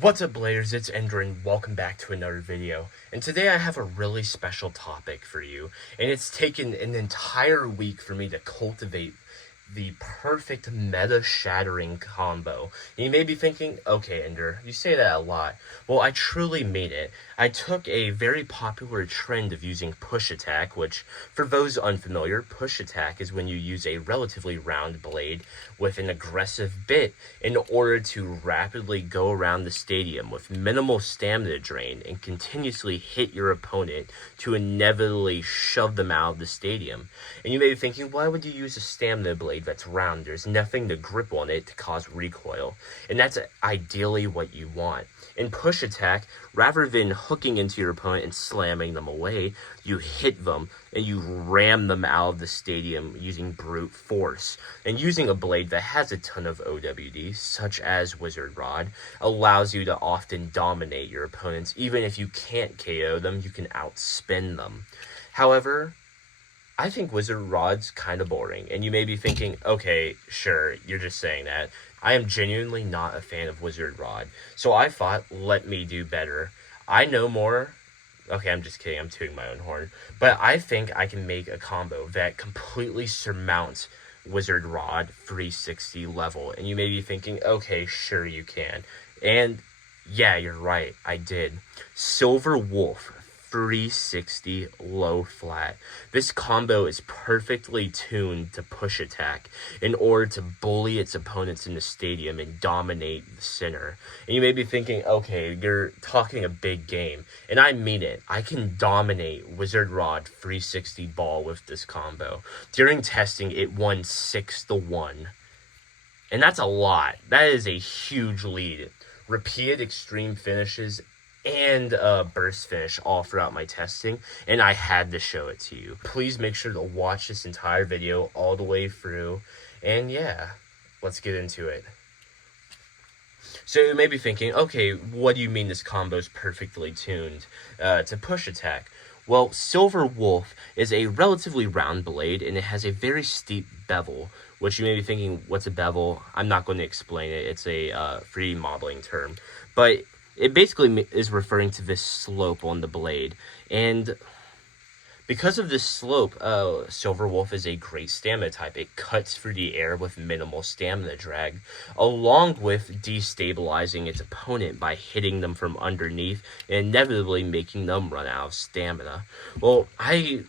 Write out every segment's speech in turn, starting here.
What's up, Bladers? It's Ender, and welcome back to another video. And today I have a really special topic for you, and it's taken an entire week for me to cultivate the perfect meta-shattering combo. And you may be thinking, okay, Ender, you say that a lot. Well, I truly made it. I took a very popular trend of using push attack, which, for those unfamiliar, push attack is when you use a relatively round blade with an aggressive bit in order to rapidly go around the stadium with minimal stamina drain and continuously hit your opponent to inevitably shove them out of the stadium. And you may be thinking, why would you use a stamina blade that's round? There's nothing to grip on it to cause recoil, and that's ideally what you want. In push attack, rather than hooking into your opponent and slamming them away, you hit them and you ram them out of the stadium using brute force. And using a blade that has a ton of OWD, such as Wizard Rod, allows you to often dominate your opponents. Even if you can't KO them, you can outspin them. However, I think Wizard Rod's kind of boring, and you may be thinking, okay, sure, you're just saying that. I am genuinely not a fan of Wizard Rod, so I thought, let me do better. I know more. Okay, I'm just kidding, I'm tooting my own horn. But I think I can make a combo that completely surmounts Wizard Rod 360 level, and you may be thinking, okay, sure you can. And yeah, you're right, I did. Silver Wolf 360 low flat. This combo is perfectly tuned to push attack in order to bully its opponents in the stadium and dominate the center. And you may be thinking, okay, you're talking a big game, and I mean it. I can dominate Wizard Rod 360 ball with this combo. During testing, it won 6-1. And that's a lot. That is a huge lead. Repeated extreme finishes and burst finish all throughout my testing, and I had to show it to you. Please make sure to watch this entire video all the way through, and yeah, let's get into it. So you may be thinking, okay, what do you mean this combo is perfectly tuned to push attack? Well, Silver Wolf is a relatively round blade, and it has a very steep bevel, which you may be thinking, what's a bevel? I'm not going to explain it. It's a 3D modeling term, but it basically is referring to this slope on the blade, and because of this slope, Silver Wolf is a great stamina type. It cuts through the air with minimal stamina drag, along with destabilizing its opponent by hitting them from underneath and inevitably making them run out of stamina. Well, I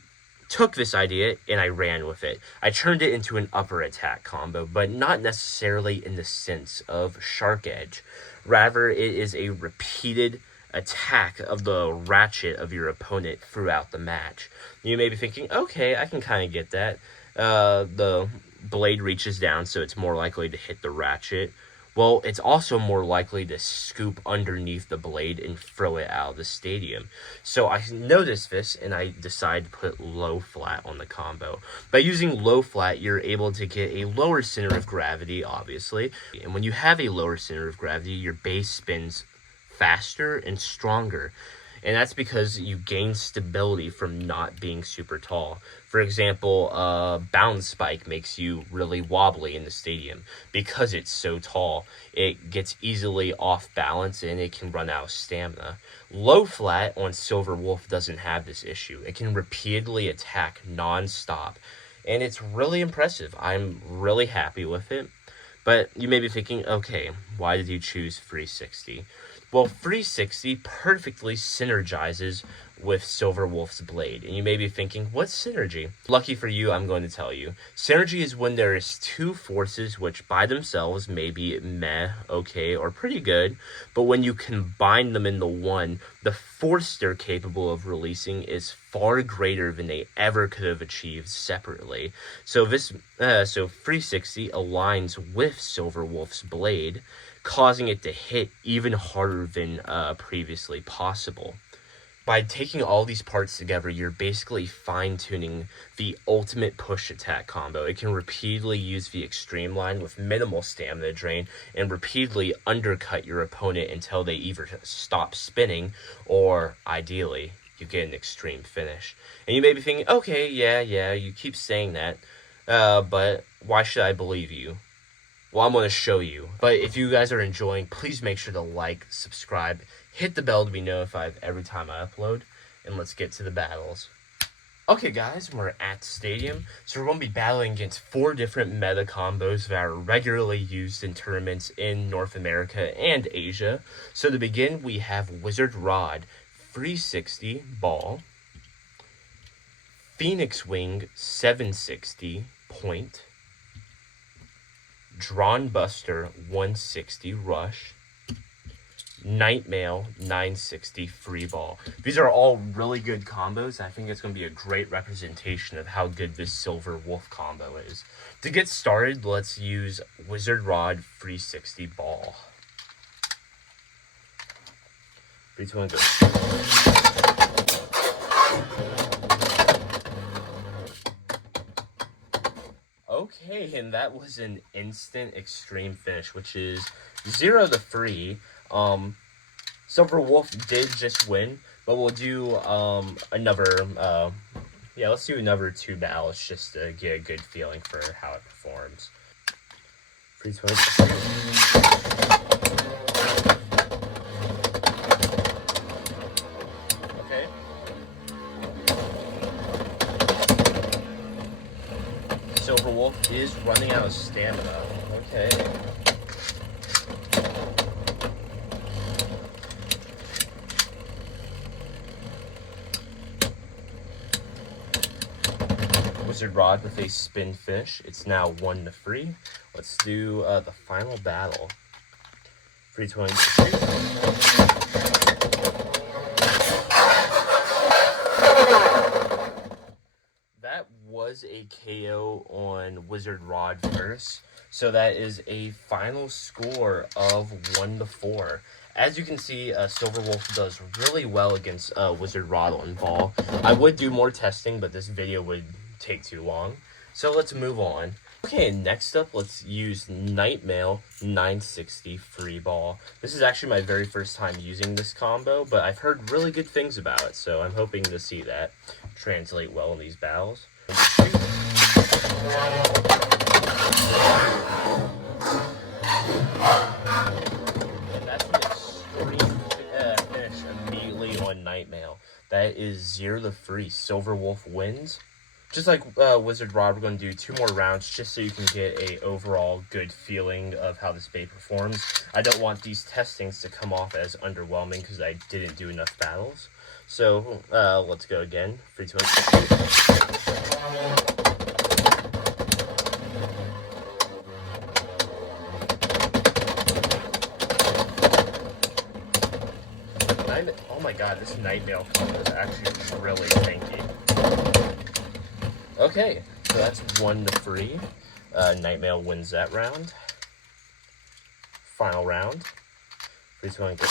took this idea and I ran with it. I turned it into an upper attack combo, but not necessarily in the sense of Shark Edge. Rather, it is a repeated attack of the ratchet of your opponent throughout the match. You may be thinking, okay, I can kind of get that. The blade reaches down, so it's more likely to hit the ratchet. Well, it's also more likely to scoop underneath the blade and throw it out of the stadium. So I noticed this, and I decided to put low flat on the combo. By using low flat, you're able to get a lower center of gravity, obviously. And when you have a lower center of gravity, your base spins faster and stronger. And that's because you gain stability from not being super tall. For example, bounce spike makes you really wobbly in the stadium. Because it's so tall, it gets easily off balance and it can run out of stamina. Low flat on Silver Wolf doesn't have this issue. It can repeatedly attack non-stop, and it's really impressive. I'm really happy with it. But you may be thinking, okay, why did you choose 360? Well, 360 perfectly synergizes with Silver Wolf's blade. And you may be thinking, what's synergy? Lucky for you, I'm going to tell you. Synergy is when there is two forces which by themselves may be meh, okay, or pretty good, but when you combine them into one, the force they're capable of releasing is far greater than they ever could have achieved separately. So 360 aligns with Silver Wolf's blade, causing it to hit even harder than previously possible. By taking all these parts together, you're basically fine-tuning the ultimate push attack combo. It can repeatedly use the extreme line with minimal stamina drain and repeatedly undercut your opponent until they either stop spinning or, ideally, you get an extreme finish. And you may be thinking, okay, yeah, you keep saying that, but why should I believe you? Well, I'm going to show you. But if you guys are enjoying, please make sure to like, subscribe, hit the bell to be notified every time I upload. And let's get to the battles. Okay guys, we're at Stadium, so we're going to be battling against 4 different meta combos that are regularly used in tournaments in North America and Asia. So to begin, we have Wizard Rod, 360 ball, Phoenix Wing, 760 point, Dron Buster, 160 rush, Nightmail, 960 free ball. These are all really good combos. I think it's going to be a great representation of how good this Silver Wolf combo is. To get started, let's use Wizard Rod 360 ball. 3, 2, 1, go. Okay, and that was an instant extreme finish, which is 0-3. Silver Wolf did just win, but we'll do another let's do another 2 battles just to get a good feeling for how it performs. Freeze point. Okay. Silver Wolf is running out of stamina. Okay. Wizard Rod with a spin finish. It's now 1-3. Let's do the final battle. 3, 2, 1, shoot. That was a KO on Wizard Rod first. So that is a final score of 1-4. As you can see, Silver Wolf does really well against Wizard Rod on ball. I would do more testing, but this video would take too long. So let's move on. Okay, next up, let's use Nightmail 960 free ball. This is actually my very first time using this combo, but I've heard really good things about it, so I'm hoping to see that translate well in these battles. And that's an extreme finish immediately on Nightmail. That is 0-3. Silver Wolf wins. Just like Wizard Rod, we're going to do 2 more rounds just so you can get a overall good feeling of how this Bey performs. I don't want these testings to come off as underwhelming because I didn't do enough battles. So let's go again. 3, 2, 1. Oh my god, this Nightmail combo is actually really tanky. Okay, so that's 1-3. Nightmail wins that round. Final round. 3, 2, 1, go.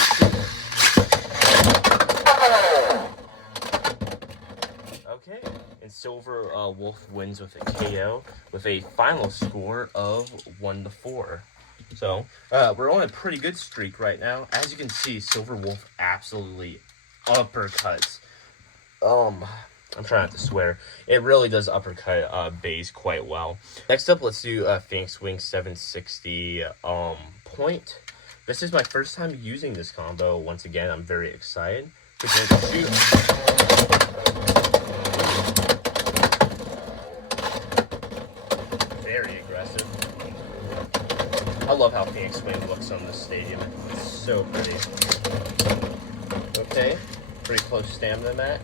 Okay, and Silver Wolf wins with a KO with a final score of 1-4. So, we're on a pretty good streak right now. As you can see, Silver Wolf absolutely uppercuts. I'm trying not to swear. It really does uppercut Beys quite well. Next up, let's do Phoenix Wing 760 point. This is my first time using this combo. Once again, I'm very excited. Shoot. Very aggressive. I love how Phoenix Wing looks on this stadium. It's so pretty. Okay, pretty close stamina match.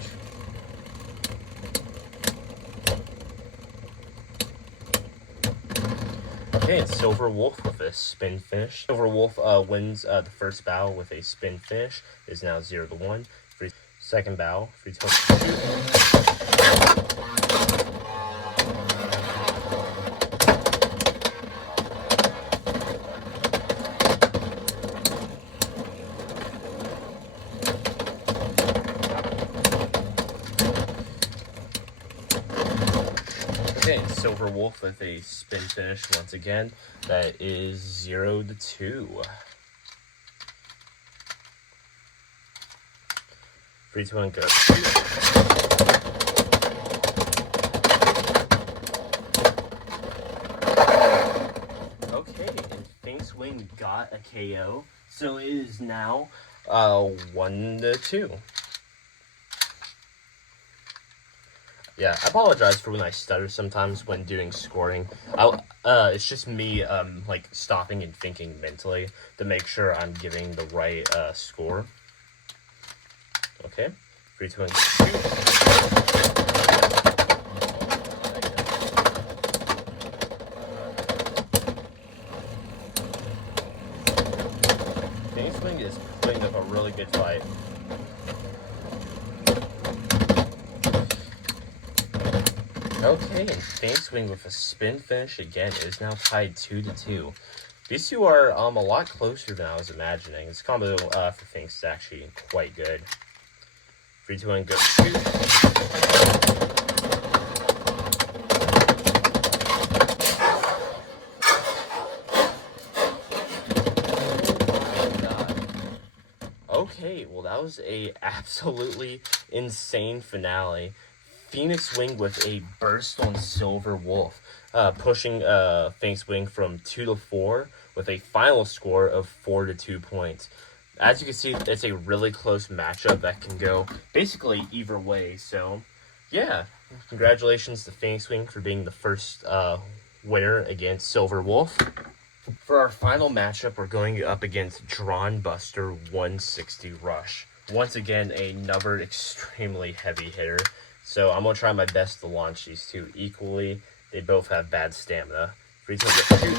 Okay, it's Silver Wolf with a spin finish. Silver Wolf wins the first battle with a spin finish. It is now 0-1. Second battle, 3, 2, 1, shoot. Okay, Silver Wolf with a spin finish once again. That is 0-2. 3, 2, 1, go. Okay, Wing got a KO, so it is now 1-2. Yeah, I apologize for when I stutter sometimes when doing scoring. It's just me like stopping and thinking mentally to make sure I'm giving the right score. Okay, 3, 2, 1, shoot. Phoenix Wing is putting up a really good fight. Okay, and Phoenix Wing with a spin finish again is now tied 2-2. These two are a lot closer than I was imagining. This combo for Phoenix is actually quite good. 3, 2, 1, go shoot. Okay, well that was a absolutely insane finale. Phoenix Wing with a burst on Silver Wolf, pushing Phoenix Wing from 2-4 with a final score of 4-2 points. As you can see, it's a really close matchup that can go basically either way. So, yeah, congratulations to Phoenix Wing for being the first winner against Silver Wolf. For our final matchup, we're going up against Dron Buster 160 Rush. Once again, another extremely heavy hitter. So I'm going to try my best to launch these two equally. They both have bad stamina. 3, 2, 1, shoot.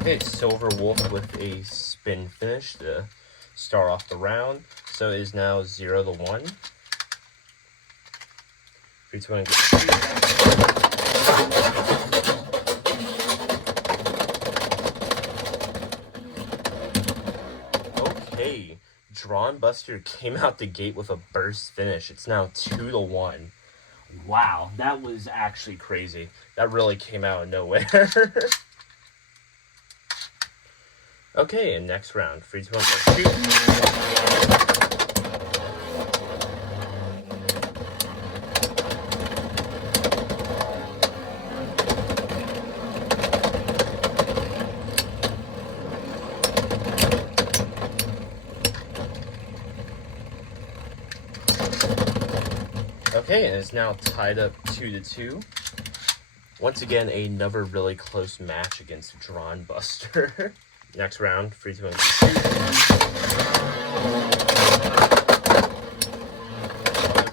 Okay, Silver Wolf with a spin finish to start off the round. So it is now 0-1. 3, 2, 1, go shoot. Okay, Dron Buster came out the gate with a burst finish. It's now 2-1. Wow, that was actually crazy. That really came out of nowhere. Okay, and next round. 3, 2, 1, go shoot. Okay, and it's now tied up 2-2. Once again, another really close match against Dron Buster. Next round, 3, 2, 1, shoot.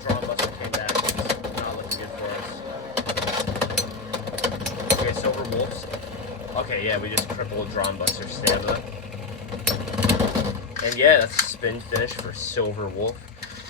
Dron Buster came back. It's not looking good for us. Okay, Silver Wolves. Okay, yeah, we just crippled Dron Buster's stamina. And yeah, that's a spin finish for Silver Wolf.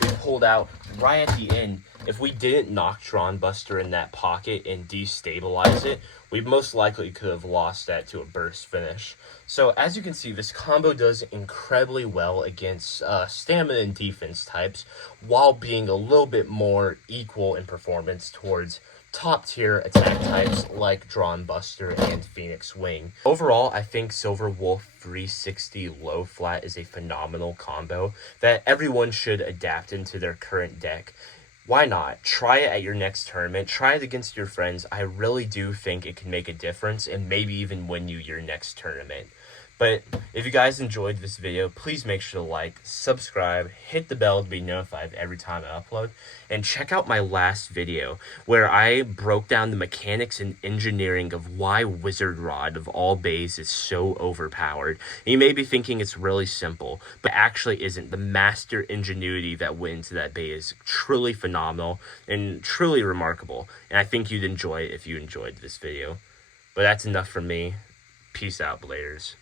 We pulled out right at the end. If we didn't knock Dron Buster in that pocket and destabilize it, we most likely could have lost that to a burst finish. So as you can see, this combo does incredibly well against stamina and defense types, while being a little bit more equal in performance towards top tier attack types like Dron Buster and Phoenix Wing. Overall, I think Silver Wolf 360 low flat is a phenomenal combo that everyone should adapt into their current deck. Why not? Try it at your next tournament. Try it against your friends. I really do think it can make a difference and maybe even win you your next tournament. But if you guys enjoyed this video, please make sure to like, subscribe, hit the bell to be notified every time I upload, and check out my last video where I broke down the mechanics and engineering of why Wizard Rod of all bays is so overpowered. And you may be thinking it's really simple, but actually isn't. The master ingenuity that went into that bay is truly phenomenal and truly remarkable, and I think you'd enjoy it if you enjoyed this video. But that's enough from me. Peace out, Bladers.